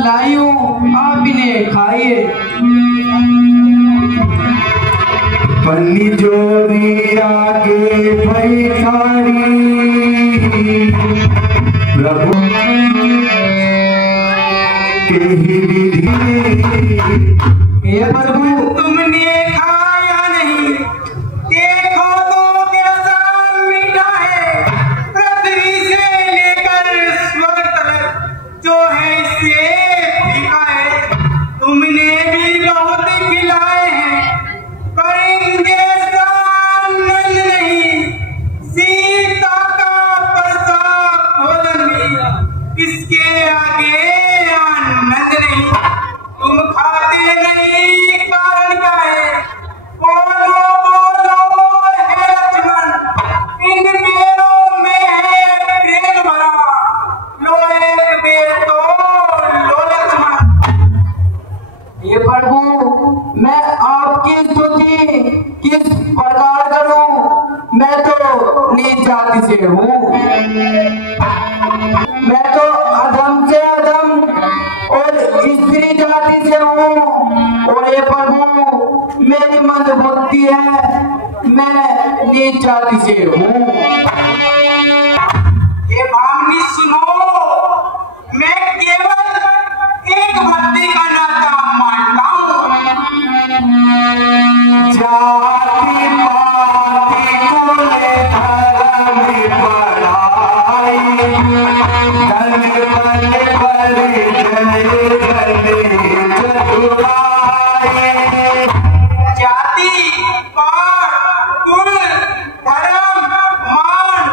लाई हूँ, आप इन्हें खाइए। पन्नी जोरी आगे भैखारी प्रभु के ही विधि। हे प्रभु, तुमने खाया नहीं, देखो तो कैसा मीठा है। पृथ्वी से लेकर स्वर्ग तक जो है इससे फीका है। तुमने भी बहुत खिलाए हैं, पर इनके आनंद नहीं। सीता का प्रसाद भोजन भी इसके आगे आनंद नहीं। तुम खाते नहीं, कारण क्या है? बोलो बोलो हे लक्ष्मण, इन बेरों में है प्रेम भरा। लो एक बेर तो लो लक्ष्मण। हे प्रभु, मैं आपकी स्तुति किस प्रकार करूं? मैं तो नीच जाति से हूँ, मैं तो अधम से अधम और स्त्री जाति से हूँ। और ये प्रभु, मेरी मंद बुद्धि है, मैं नीच जाति से हूँ। ये भावनी सुनो, मैं केवल एक भक्ति का नाता मानता हूँ। जाति पाति कुल धर्म पढ़ाई, धन बल पर जय जय चतुराई। जाति, पात, कुल, धर्म, मान,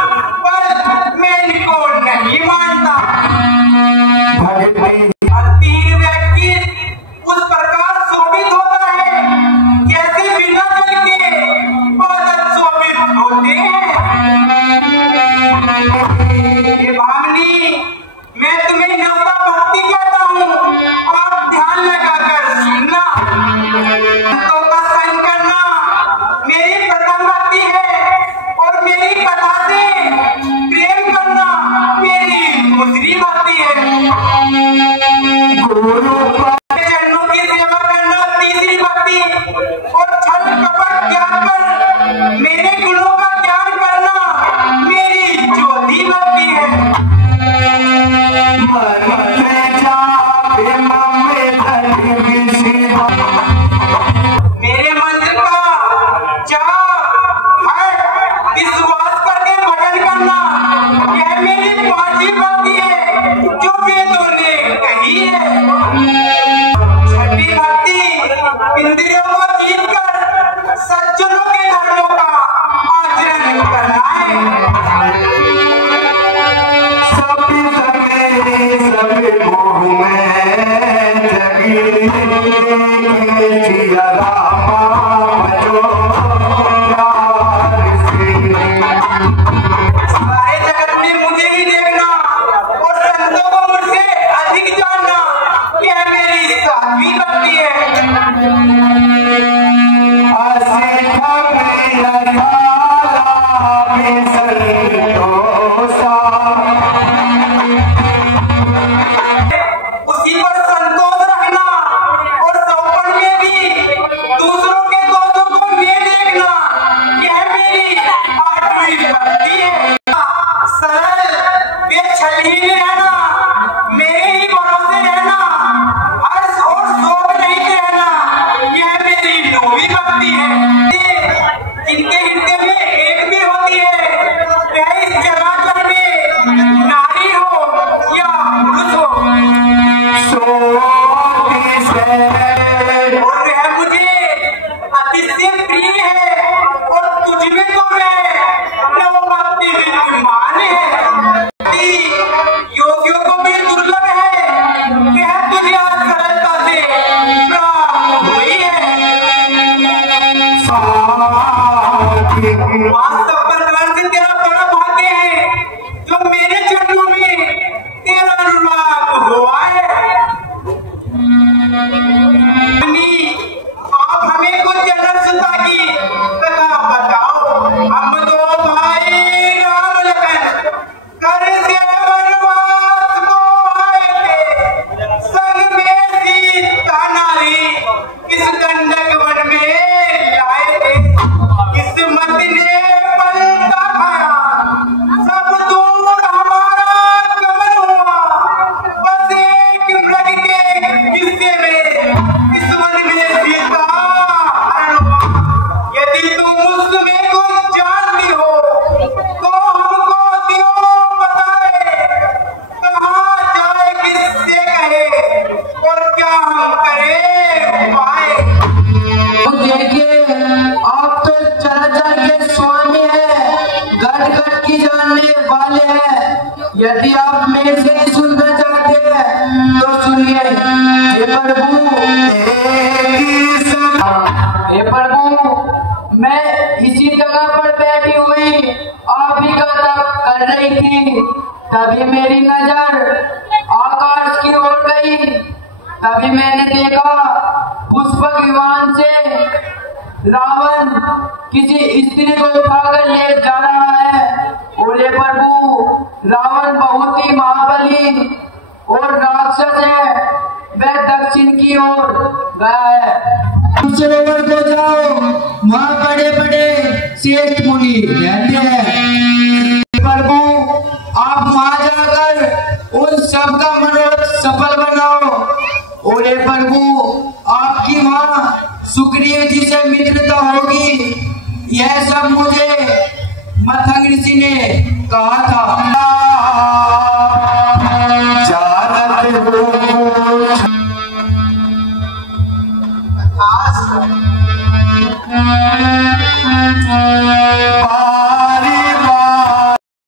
वाले हैं। यदि आप मेरे से सुनना चाहते हैं तो सुनिए। हे प्रभु, मैं इसी जगह पर बैठी हुई आप ही का तप कर रही थी, तभी मेरी नजर आकाश की ओर गई। तभी मैंने देखा पुष्पक विमान से रावण किसी स्त्री को उठाकर ले जा रहा है। और हे प्रभु, रावण बहुत ही महाबली और राक्षस है, वह दक्षिण की ओर गया है। सरोवर को जाओ, वहाँ बड़े बड़े श्रेष्ठ मुनि रहते हैं। प्रभु, आप वहाँ जाकर उन सबका मनोरथ सफल बनाओ। और हे प्रभु, आपकी वहाँ सुग्रीव जी से मित्रता होगी, यह सब मुझे मथंग ऋषि ने कहा था।